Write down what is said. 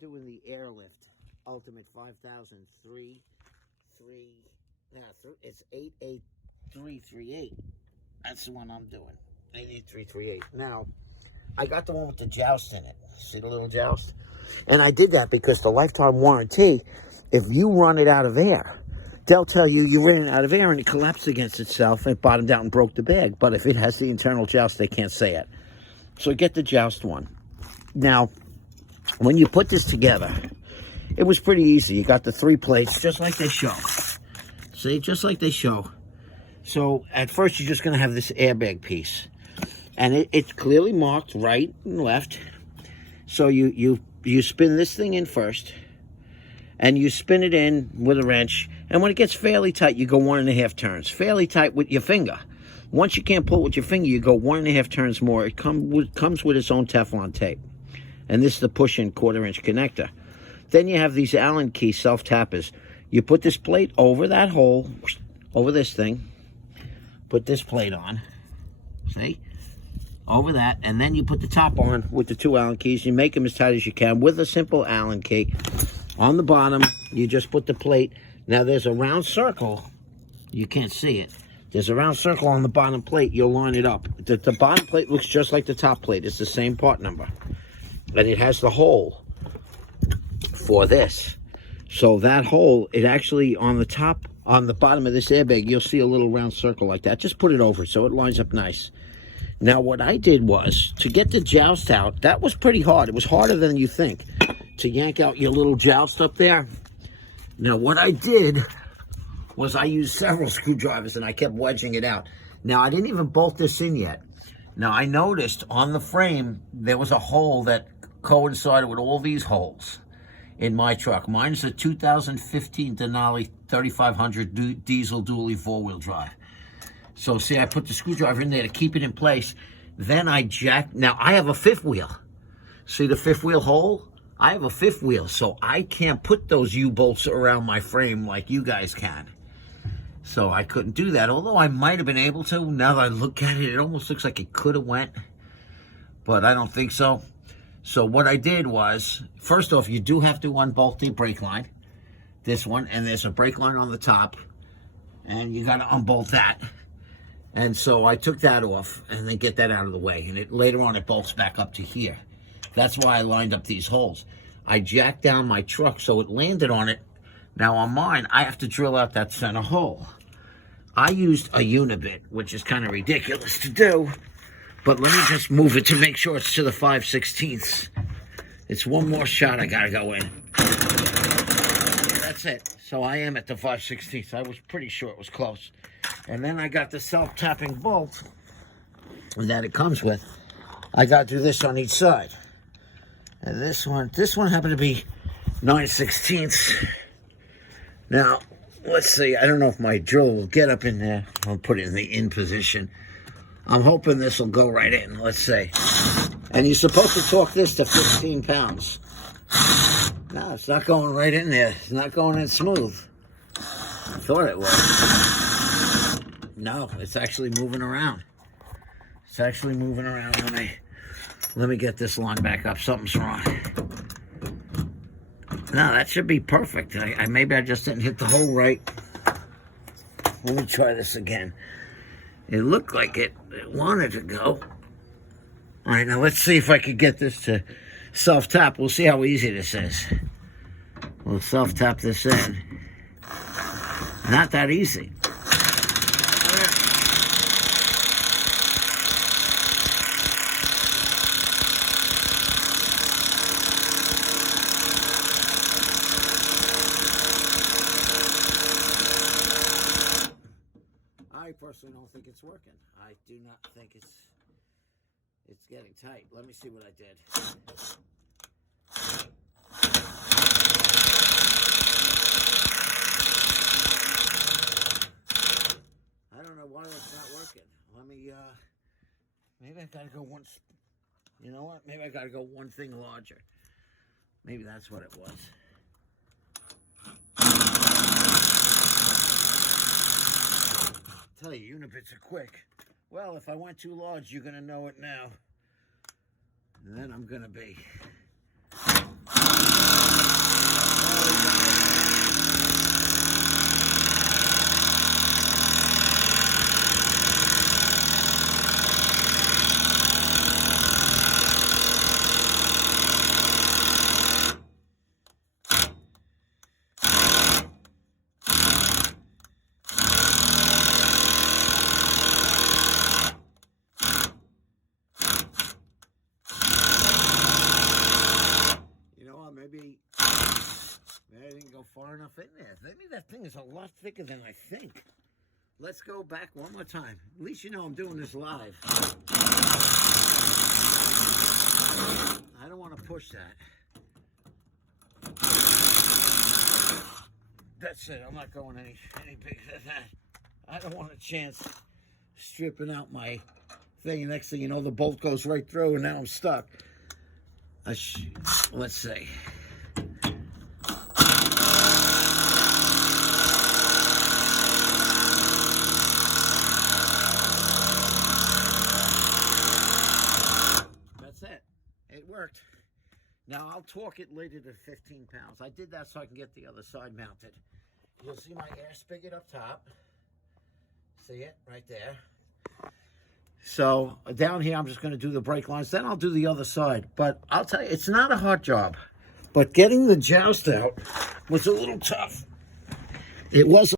doing the Airlift Ultimate 5003. It's 88338. That's the one I'm doing. 88338. Now, I got the one with the joust in it. See the little joust? And I did that because the lifetime warranty, if you run it out of air, they'll tell you you ran it out of air and it collapsed against itself and it bottomed out and broke the bag. But if it has the internal joust, they can't say it. So get the joust one. Now, when you put this together, it was pretty easy. You got the 3 plates, just like they show. See, just like they show. So at first, you're just going to have this airbag piece. And it's clearly marked right and left. So you spin this thing in first. And you spin it in with a wrench. And when it gets fairly tight, you go 1.5 turns. Fairly tight with your finger. Once you can't pull it with your finger, you go 1.5 turns more. It comes with its own Teflon tape. And this is the push-in 1/4-inch connector. Then you have these Allen key self-tappers. You put this plate over that hole, over this thing. Put this plate on. See? Over that. And then you put the top on with the 2 Allen keys. You make them as tight as you can with a simple Allen key. On the bottom, you just put the plate. Now, there's a round circle. You can't see it. There's a round circle on the bottom plate. You'll line it up. The bottom plate looks just like the top plate. It's the same part number. And it has the hole for this. So that hole, it actually on the top, on the bottom of this airbag, you'll see a little round circle like that. Just put it over so it lines up nice. Now what I did was, to get the joust out, that was pretty hard. It was harder than you think to yank out your little joust up there. Now what I did was I used several screwdrivers and I kept wedging it out. Now I didn't even bolt this in yet. Now I noticed on the frame, there was a hole that coincided with all these holes in my truck. Mine's a 2015 Dinali 3500 diesel dually 4-wheel drive. So see, I put the screwdriver in there to keep it in place. Then I jacked. Now I have a 5th wheel. See the 5th wheel hole? I have a 5th wheel, so I can't put those U-bolts around my frame like you guys can. So I couldn't do that, although I might have been able to. Now that I look at it, it almost looks like it could have went, but I don't think so. So what I did was, first off, you do have to unbolt the brake line, this one, and there's a brake line on the top, and you got to unbolt that. And so I took that off and then get that out of the way, and later on it bolts back up to here. That's why I lined up these holes. I jacked down my truck so it landed on it. Now on mine, I have to drill out that center hole. I used a unibit, which is kind of ridiculous to do, but let me just move it to make sure it's to the 5/16. It's one more shot I gotta go in. That's it. So I am at the 5/16. I was pretty sure it was close. And then I got the self-tapping bolt that it comes with. I got to do this on each side. And this one happened to be 9/16. Now, let's see. I don't know if my drill will get up in there. I'll put it in the in position. I'm hoping this will go right in. Let's see. And you're supposed to torque this to 15 pounds. No, it's not going right in there. It's not going in smooth. I thought it was. No, it's actually moving around. It's actually moving around. Let me get this line back up. Something's wrong. No, that should be perfect. Maybe I just didn't hit the hole right. Let me try this again. It looked like it wanted to go. All right, now let's see if I could get this to self-tap. We'll see how easy this is. We'll self-tap this in. Not that easy. I personally don't think it's working. I do not think it's getting tight. Let me see what I did. I don't know why it's not working. Let me, maybe I gotta go one, you know what? Maybe I gotta go one thing larger. Maybe that's what it was. Tell you, unibits are quick. Well, if I went too large, you're gonna know it now. And then I'm gonna be maybe I didn't go far enough in there. Maybe that thing is a lot thicker than I think. Let's go back one more time. At least you know I'm doing this live. I don't want to push that. That's it. I'm not going any bigger than that. I don't want a chance stripping out my thing. Next thing you know, the bolt goes right through, and now I'm stuck. Let's see. That's it. It worked. Now, I'll torque it later to 15 pounds. I did that so I can get the other side mounted. You'll see my air spigot up top. See it right there. So down here, I'm just going to do the brake lines. Then I'll do the other side. But I'll tell you, it's not a hard job. But getting the joust out was a little tough. It was